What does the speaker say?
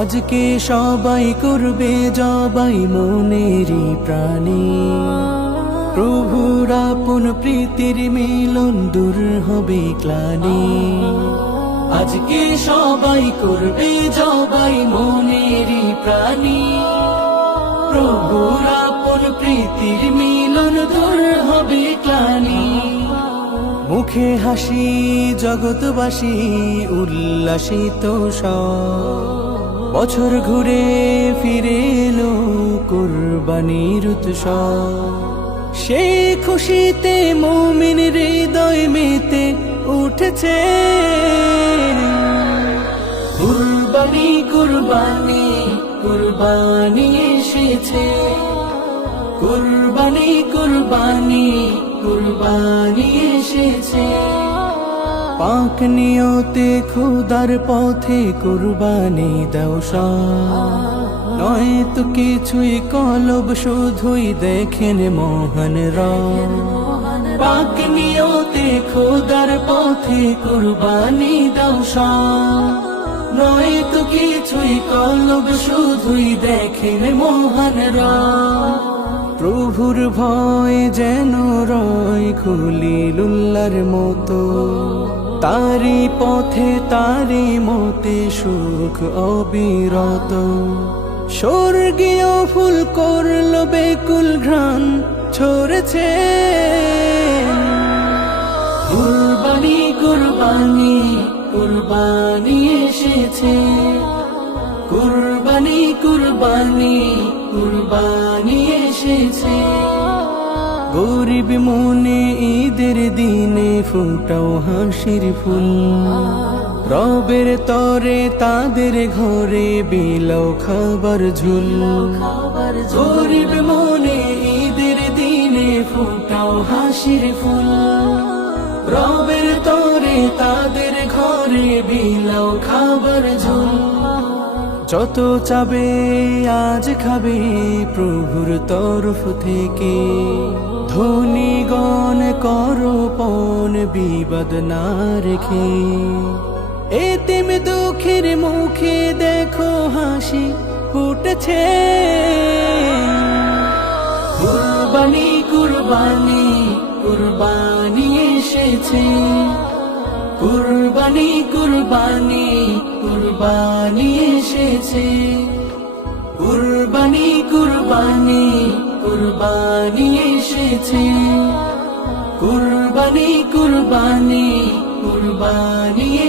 আজকে সবাই করবে জবাই মনেরই প্রাণী প্রভুরা পুন প্রীতির মিলন দূর হবে ক্লানি আজকে সবাই করবে জবাই মনেরই প্রাণী প্রভুরা পুন প্রীতির মিলন দূর হবে ক্লানি মুখে হাসি জগৎবাসী উল্লাসিত সব বছর ঘুরে ফিরে এলো কোরবানির উৎসব সেই খুশিতে মৌমিন হৃদয় মেতে উঠেছে কুরবানি কুরবানি কুরবানি এসেছে কুরবানি কুরবানি কুরবানি এসেছে পাক নিয়তে খুদার পথে কুরবানি দাও নয় তো কিছুই কলব শুধুই দেখেন মোহন র নিয়তে খুদার পথে কুরবানি দাও নয় তো কিছুই কলব শুধুই দেখেন মোহন র প্রভুর ভয় যেন রয় খুলিলুল্লার মতো তারি পথে তারি মতে সুখ অবিরত স্বর্গীয় ফুল করল বেকুল ঘ্রাণ ছড়েছে কুরবানি কুরবানি কুরবানি এসেছে কুরবানি কুরবানি কুরবানি এসেছে গরিব মনে ঈদের দিনে ফুটাও হাসির ফুল রবের তরে তাদের ঘরে বিলাও খাবার ঝুল গরিব মনে ঈদের দিনে ফুটাও হাসির ফুল রবের তরে তাদের ঘরে বিলাও খাবার ঝুল যত চাবে আজ খাবে প্রভুর তরফ থেকে ধনী গণ করো পণ বিবাদ না রেখে এতিম দুঃখের মুখে দেখো হাসি ফুটছে কুরবানি কুরবানি কুরবানি এসেছে কুরবানি কুরবানি কুরবানি এসেছে কুরবানি কুরবানি কুরবানি এসেছে কুরবানি কুরবানি কুরবানি